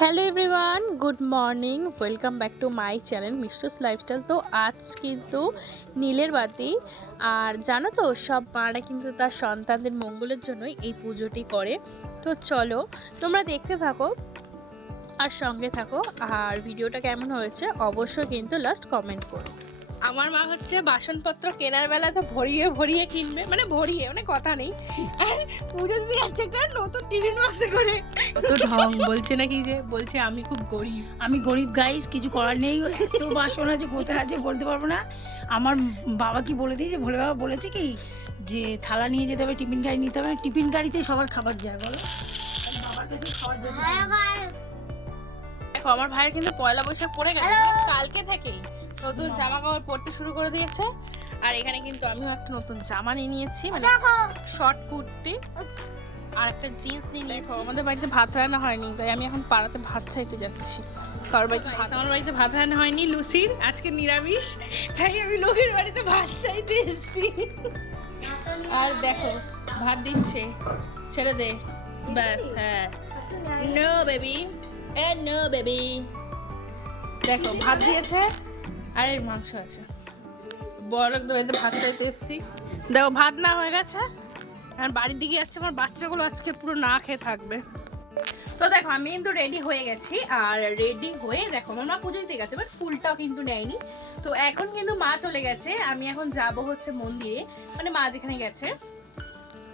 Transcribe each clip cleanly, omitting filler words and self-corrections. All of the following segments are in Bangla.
Hello everyone, good morning, welcome back to my channel Mishtus lifestyle. তো আজ কিন্তু নীলের বাতি। আর জানো তো, সব মারা কিন্তু তার সন্তানদের মঙ্গলের জন্যই এই পুজোটি করে। তো চলো তোমরা দেখতে থাকো আর সঙ্গে থাকো। আর ভিডিওটা কেমন হয়েছে অবশ্যই কিন্তু লাস্ট কমেন্ট করো। আমার মা হচ্ছে বাসনপত্র কেনার বেলা তো ভরিয়ে ভরিয়ে কিনবে, মানে কথা নেই। আর পুজো দিতে যাচ্ছে একটা নতুন টিফিন বক্সে করে। তো ঢং বলছে নাকি, যে বলছে আমি খুব গরিব। আমি গরিব গাইস, কিছু করার নেই। এত বাসন আছে, কোথায় আছে বলতে পারবো না। আমার বাবা কি বলে দিয়েছে, ভোলে বাবা বলেছে কি যে থালা নিয়ে যেতে হবে, টিফিন গাড়ি নিতে হবে। টিফিন গাড়িতে সবার খাবার যায় বলো, বাবার কাছে খাবার যায়। দেখো আমার ভাইয়ের কিন্তু পয়লা বৈশাখ পড়ে গেছে, কালকে থেকেই নতুন জামা কাপড় পরতে শুরু করে দিয়েছে। আর এখানে কিন্তু আমিও একটা নতুন জামা নিয়ে নিয়েছি, মানে শর্ট কুর্তি আর একটা জিন্স নিয়ে নিয়েছি। আমাদের বাড়িতে ভাত রান্না হয়নি, তাই আমি এখন পাড়াতে ভাত চাইতে যাচ্ছি। কারোর বাড়িতে ভাত, আমার বাড়িতে ভাত রান্না হয়নি, লুসির আজকে নিরামিষ, তাই আমি লোকের বাড়িতে ভাত চাইতে এসেছি। আর দেখো ভাত দিচ্ছে, ছেড়ে দে ব্যাস। হ্যাঁ, নো বেবি, নো বেবি। দেখো ভাত দিয়েছে আর এর মাংস আছে। বড় লোকদের বাড়িতে ভাত চাইতে এসেছি। দেখো ভাত না হয়ে গেছে, এখন বাড়ির দিকে যাচ্ছে। আমার বাচ্চাগুলো আজকে পুরো না খেয়ে থাকবে। তো দেখো আমি কিন্তু রেডি হয়ে গেছি। আর রেডি হয়ে দেখো আমার মা পুজো দিতে গেছে, বাট ফুলটাও কিন্তু নেয়নি। তো এখন কিন্তু মা চলে গেছে, আমি এখন যাব হচ্ছে মন্দিরে, মানে মা যেখানে গেছে।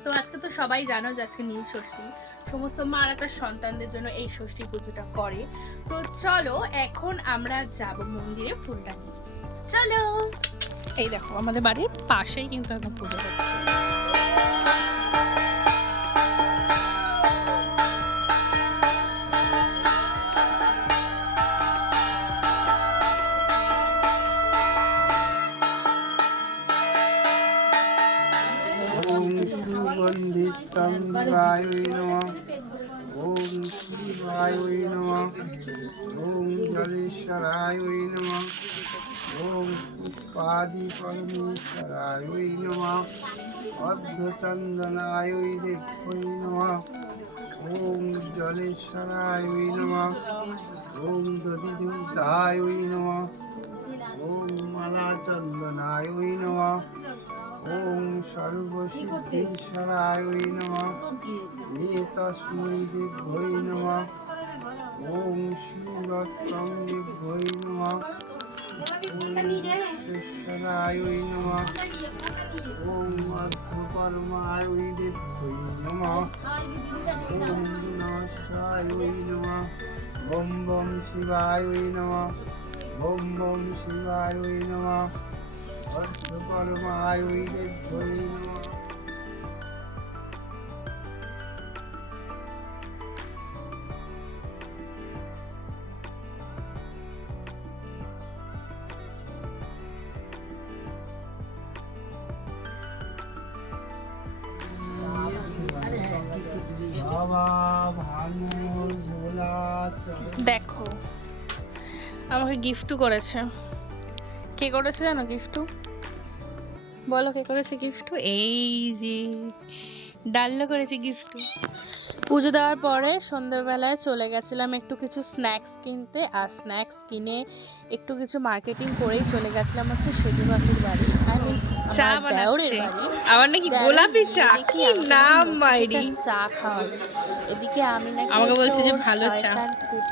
তো আজকে তো সবাই জানো যে আজকে নীল ষষ্ঠী, সমস্ত মারা তার সন্তানদের জন্য এই ষষ্ঠী পুজোটা করে। তো চলো এখন আমরা যাব মন্দিরে ফুলটা নিয়ে। চলো, এই দেখো আমাদের বাড়ির পাশেই কিন্তু এখন পুজো হচ্ছে। सुगन्धितं वायुवे नमः। ॐ शिवाय नमः। ॐ जलेश्वराय नमः। ॐ पुष्पादिपरमेश्वराय नमः। अर्धचन्दनाय देव्यै नमः। ॐ जलेश्वराय नमः। ॐ दधिदुग्धाय नमः। ॐ मालाचन्दनाय नमः। ॐ सर्वसिद्धेश्वराय नमः। एतस्मै दिव्यै नमः। ॐ श्रीरत्नं दिव्यै नमः। ॐ विश्वेश्वराय नमः। ॐ अर्धपरमाय दिव्यै नमः। ॐ विनाशाय नमः। ॐ बं शिवाय नमः। ॐ बं शिवाय नमः। अर्धपरमाय दिव्यै नमः। বাবা ভানু ভোলা দেখো আমাকে গিফটও করেছে। কে করেছে জানো গিফটু? বলো কে করেছে গিফটু? এই যে ডাল্লো করেছে গিফটু। পুজো দেওয়ার পরে সন্ধ্যাবেলায় চলে গেছিলাম একটু কিছু স্ন্যাক্স কিনতে। আর স্ন্যাক্স কিনে একটু কিছু মার্কেটিং করেই চলে গেছিলাম হচ্ছে সেজুবাতির বাড়ি। আমি চা বানাচ্ছে, আবার নাকি গোলাপি চা, কি নাম মাইরি। চা খাওয়াবে এদিকে, আমি নাকি আমাকে বলছে যে ভালো চা,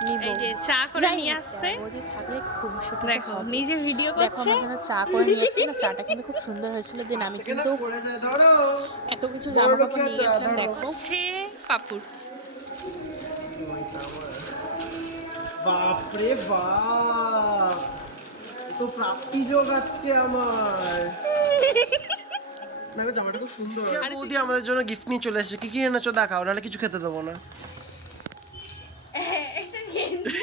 এই যে চা করে নিয়ে আসছে। ওদি থাকলে খুব সুন্দর, দেখো নিজে ভিডিও করছে, আমার জন্য চা করে নিয়ে আসছে না। চাটা কিন্তু খুব সুন্দর হয়েছিল। দেন আমি কিন্তু এত কিছু জামা কাপড় নিয়ে গেছিলাম। দেখো সে পাপুর, বাপরে বাপ, তো প্রাপ্তি যোগ আজকে আমার। না জামাটা খুব সুন্দর। বৌদি আমাদের জন্য গিফট নিয়ে চলে এসেছে। কি কি এনেছো দেখাও, নাহলে কিছু খেতে দেবো না। একটা গেঞ্জি,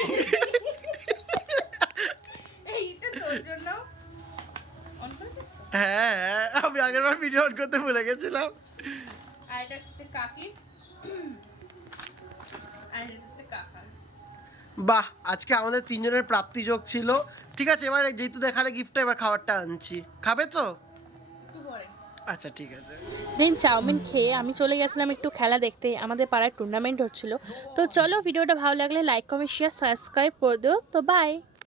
এইটা তোর জন্য। হ্যাঁ হ্যাঁ, আমি আগের বার ভিডিও অন করতে ভুলে গেছিলাম। আর এটা হচ্ছে কাকি, আর এটা হচ্ছে কাকা। বাহ, আজকে আমাদের তিনজনের প্রাপ্তি যোগ ছিল। ঠিক আছে, এবার যেহেতু দেখালে গিফটটা, এবার খাবারটা আনছি। খাবে তো? একটু পরে আচ্ছা ঠিক আছে। দেন চাউমিন খেয়ে আমি চলে গেছিলাম একটু খেলা দেখতে, আমাদের পাড়ায় টুর্নামেন্ট হচ্ছিল। তো চলো, ভিডিওটা ভালো লাগলে লাইক কমেন্ট শেয়ার সাবস্ক্রাইব করে দিও। তো বাই।